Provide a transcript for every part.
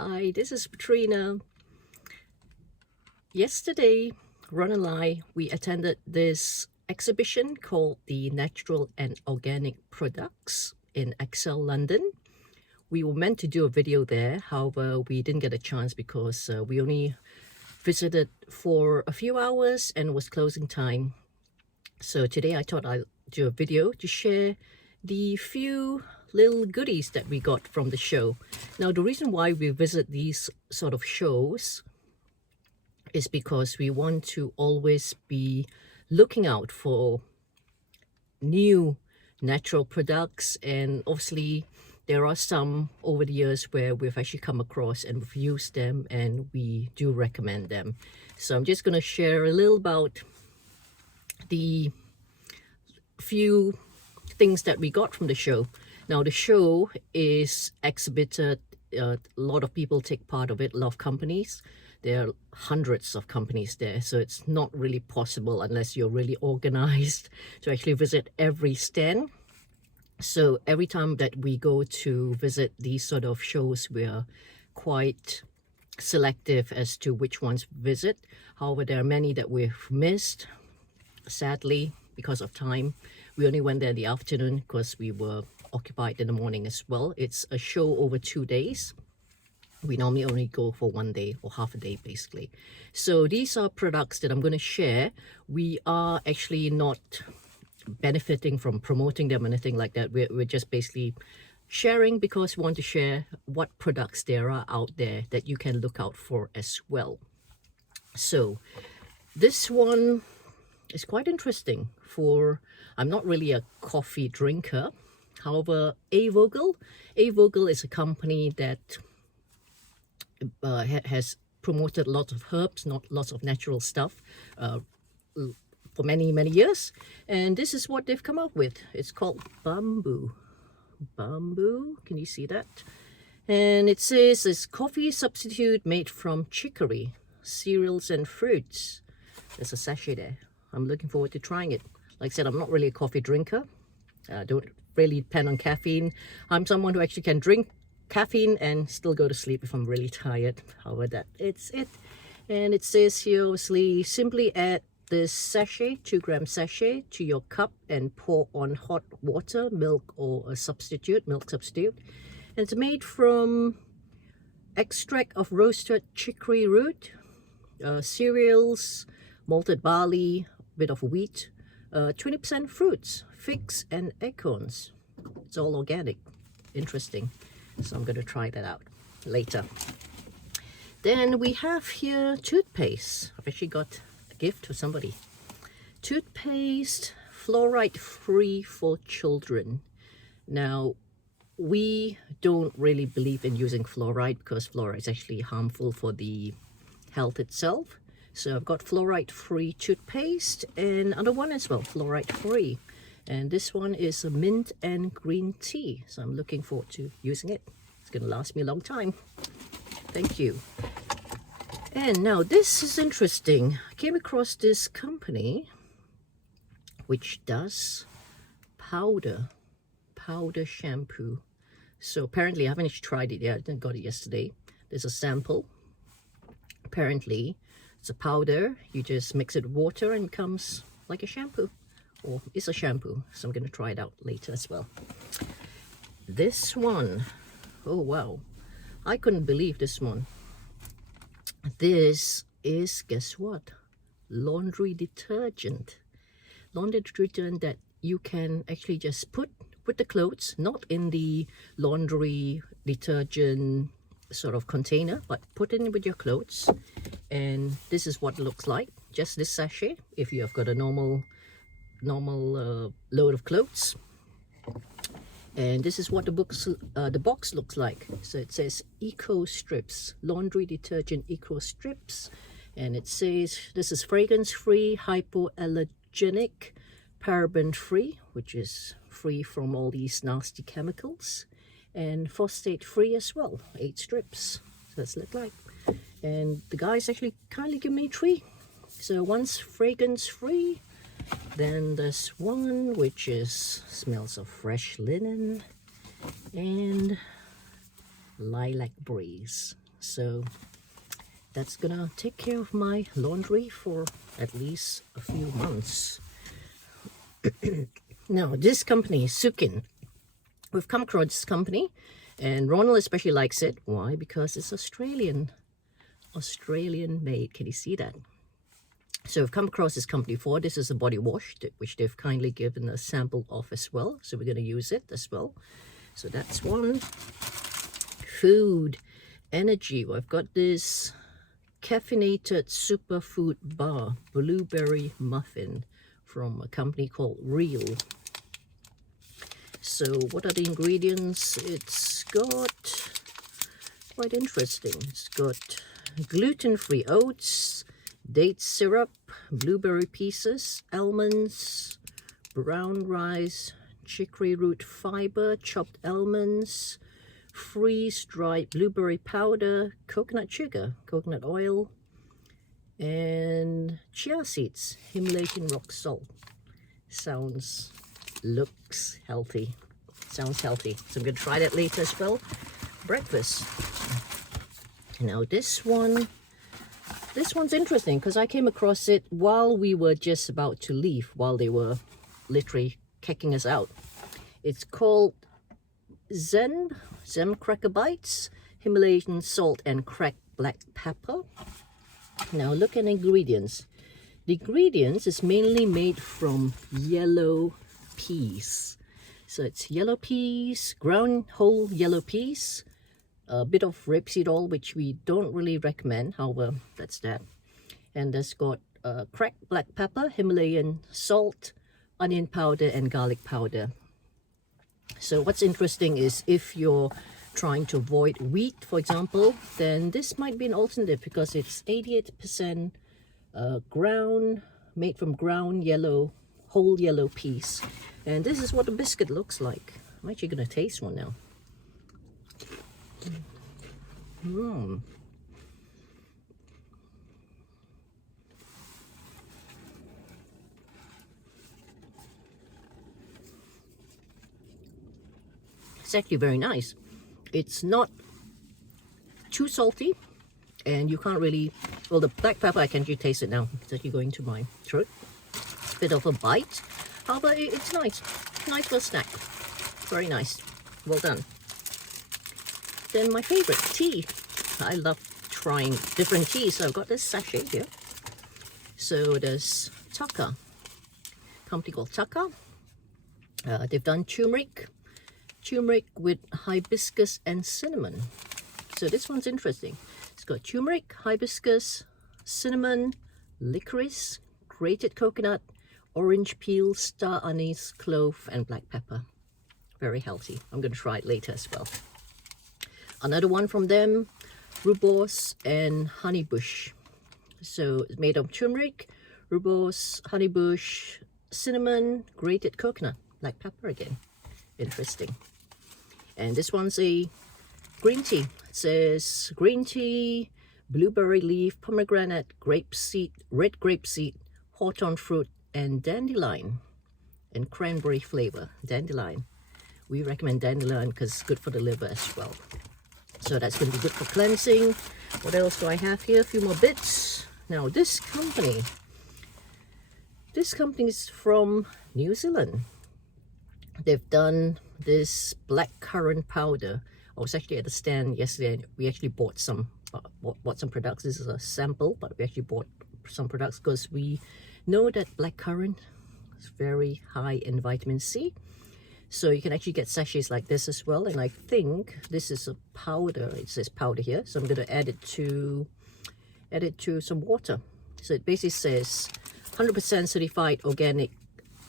Hi, this is Petrina. Yesterday, Ron and I, we attended this exhibition called the Natural and Organic Products in Excel, London. We were meant to do a video there, however, we didn't get a chance because we only visited for a few hours and it was closing time. So today I thought I'd do a video to share the few little goodies that we got from the show. Now, the reason why we visit these sort of shows is because we want to always be looking out for new natural products, and obviously there are some over the years where we've actually come across and we've used them and we do recommend them. So I'm just going to share a little about the few things that we got from the show. Now, the show is exhibited, a lot of people take part of it, a lot of companies. There are hundreds of companies there, so it's not really possible unless you're really organized to actually visit every stand. So every time that we go to visit these sort of shows, we're quite selective as to which ones we visit. However, there are many that we've missed, sadly, because of time. We only went there in the afternoon because we were occupied in the morning as well. It's a show over 2 days. We normally only go for 1 day or half a day basically. So these are products that I'm going to share. We are actually not benefiting from promoting them or anything like that. We're just basically sharing because we want to share what products there are out there that you can look out for as well. So this one is quite interesting. I'm not really a coffee drinker. However, Avogel is a company that has promoted lots of herbs, not lots of natural stuff for many years, and this is what they've come up with. It's called Bamboo. Can you see that? And it says it's coffee substitute made from chicory, cereals and fruits. There's a sachet there. I'm looking forward to trying it. Like I said, I'm not really a coffee drinker. I don't really depend on caffeine. I'm someone who actually can drink caffeine and still go to sleep if I'm really tired. However, it's it. And it says here, obviously, simply add this sachet, 2-gram sachet, to your cup and pour on hot water, milk or a milk substitute. And it's made from extract of roasted chicory root, cereals, malted barley, bit of wheat, 20% fruits, figs and acorns. It's all organic. Interesting. So I'm going to try that out later. Then we have here toothpaste. I've actually got a gift for somebody. Toothpaste, fluoride free for children. Now, we don't really believe in using fluoride because fluoride is actually harmful for the health itself. So I've got fluoride free toothpaste and another one as well, fluoride free. And this one is a mint and green tea. So I'm looking forward to using it. It's going to last me a long time. Thank you. And now this is interesting. I came across this company which does powder shampoo. So apparently I haven't tried it yet. I got it yesterday. There's a sample. Apparently it's a powder. You just mix it with water and it comes like a shampoo. Or it's a shampoo. So I'm going to try it out later as well. This one. Oh wow. I couldn't believe this one. This is, guess what? Laundry detergent. Laundry detergent that you can actually just put with the clothes, not in the laundry detergent sort of container, but put it in with your clothes. And this is what it looks like. Just this sachet if you have got a normal load of clothes. And this is what the box looks like. So it says Eco Strips, laundry detergent Eco Strips. And it says this is fragrance free, hypoallergenic, paraben free, which is free from all these nasty chemicals, and phosphate free as well, 8 strips. So that's look like. And the guys actually kindly give me 3. So one's fragrance free. Then there's one which smells of fresh linen and lilac breeze. So that's gonna take care of my laundry for at least a few months. Now, this company, Sukin, we've come across this company, and Ronald especially likes it. Why? Because it's Australian made. Can you see that? So I've come across this company before. This is a body wash, which they've kindly given a sample of as well. So we're going to use it as well. So that's one. Food, energy. Well, I've got this caffeinated superfood bar, blueberry muffin from a company called Real. So what are the ingredients? It's got, quite interesting, it's got gluten-free oats, date syrup, blueberry pieces, almonds, brown rice, chicory root fiber, chopped almonds, freeze-dried blueberry powder, coconut sugar, coconut oil, and chia seeds, Himalayan rock salt. Looks healthy. Sounds healthy. So I'm going to try that later as well. Breakfast. Now this one's interesting because I came across it while we were just about to leave, while they were literally kicking us out. It's called Zen Cracker Bites, Himalayan salt and cracked black pepper. Now look at the ingredients. The ingredients is mainly made from yellow peas. So it's yellow peas, ground whole yellow peas, a bit of rapeseed oil, which we don't really recommend, however, that's that. And there's got cracked black pepper, Himalayan salt, onion powder, and garlic powder. So what's interesting is if you're trying to avoid wheat, for example, then this might be an alternative because it's 88% made from ground yellow, whole yellow peas. And this is what the biscuit looks like. I'm actually going to taste one now. It's actually very nice. It's not too salty, and you can't really, well, the black pepper, I can actually taste it now. It's actually going to my throat. Bit of a bite. However, it's nice. Nice for a snack. Very nice. Well done. Then my favorite, tea. I love trying different teas. So I've got this sachet here. So there's Taka. Company called Taka. They've done turmeric with hibiscus and cinnamon. So this one's interesting. It's got turmeric, hibiscus, cinnamon, licorice, grated coconut, orange peel, star anise, clove, and black pepper. Very healthy. I'm going to try it later as well. Another one from them, rooibos and honeybush. So it's made of turmeric, rooibos, honeybush, cinnamon, grated coconut, black pepper again. Interesting. And this one's a green tea. It says green tea, blueberry leaf, pomegranate, grapeseed, red grapeseed, hawthorn fruit, and dandelion, and cranberry flavor. Dandelion. We recommend dandelion because it's good for the liver as well. So that's going to be good for cleansing. What else do I have here? A few more bits. Now this company is from New Zealand. They've done this blackcurrant powder. I was actually at the stand yesterday and we actually bought some products. This is a sample, but we actually bought some products because we know that blackcurrant is very high in vitamin C. So you can actually get sachets like this as well. And I think this is a powder. It says powder here. So I'm going to add it to some water. So it basically says 100% certified organic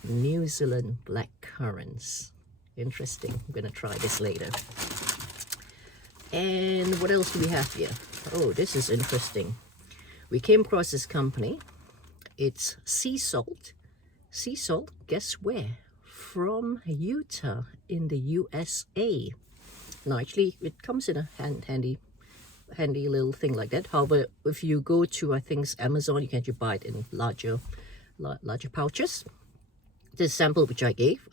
New Zealand blackcurrants. Interesting. I'm going to try this later. And what else do we have here? Oh, this is interesting. We came across this company. It's sea salt. Sea salt, guess where? From Utah in the USA. Now actually it comes in a handy little thing like that. However, if you go to, I think it's Amazon, you can actually buy it in larger pouches. This sample which I gave,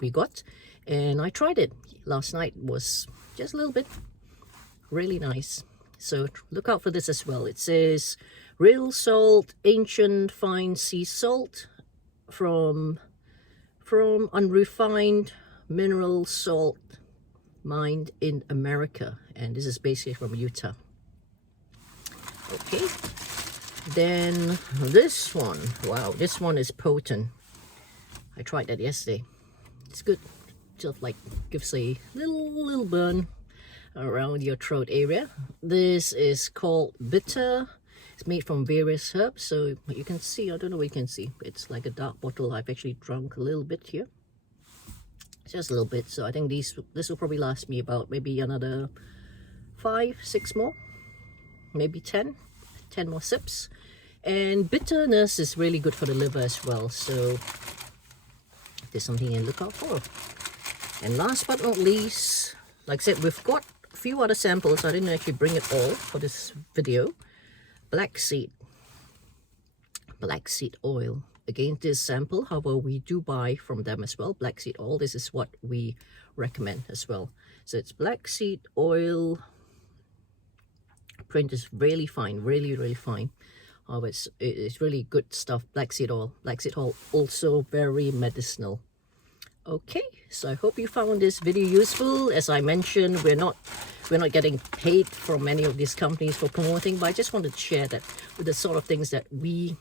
we got, and I tried it last night. Was just a little bit, really nice. So look out for this as well. It says real salt, ancient fine sea salt from unrefined mineral salt mined in America, and this is basically from Utah. Okay, then this one, wow, this one is potent. I tried that yesterday. It's good. Just like gives a little burn around your throat area. This is called Vita. It's made from various herbs, so you can see, I don't know what you can see, it's like a dark bottle. I've actually drunk a little bit here, just a little bit. So I think this will probably last me about maybe another 5-6 more, maybe 10 more sips. And bitterness is really good for the liver as well, so there's something you look out for. And last but not least, like I said, we've got a few other samples. I didn't actually bring it all for this video. Black seed oil. Again, this sample, however, we do buy from them as well. Black seed oil, this is what we recommend as well. So it's black seed oil. Print is really fine, really fine. Oh, it's really good stuff. Black seed oil also very medicinal. Okay, so I hope you found this video useful. As I mentioned, we're not getting paid from many of these companies for promoting, but I just wanted to share that with the sort of things that we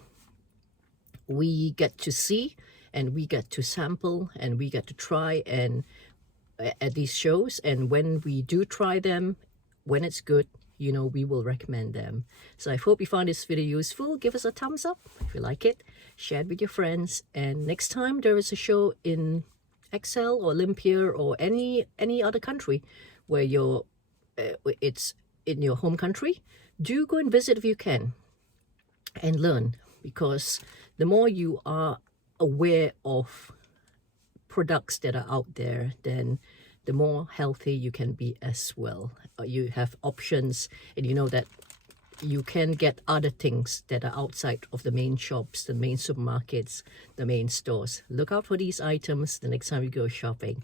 get to see, and we get to sample, and we get to try and at these shows. And when we do try them, when it's good, you know, we will recommend them. So I hope you found this video useful. Give us a thumbs up if you like it, share it with your friends, and next time there is a show in Excel or Olympia or any other country where it's in your home country, do go and visit if you can and learn, because the more you are aware of products that are out there, then the more healthy you can be as well. You have options, and you know that you can get other things that are outside of the main shops, the main supermarkets, the main stores. Look out for these items the next time you go shopping.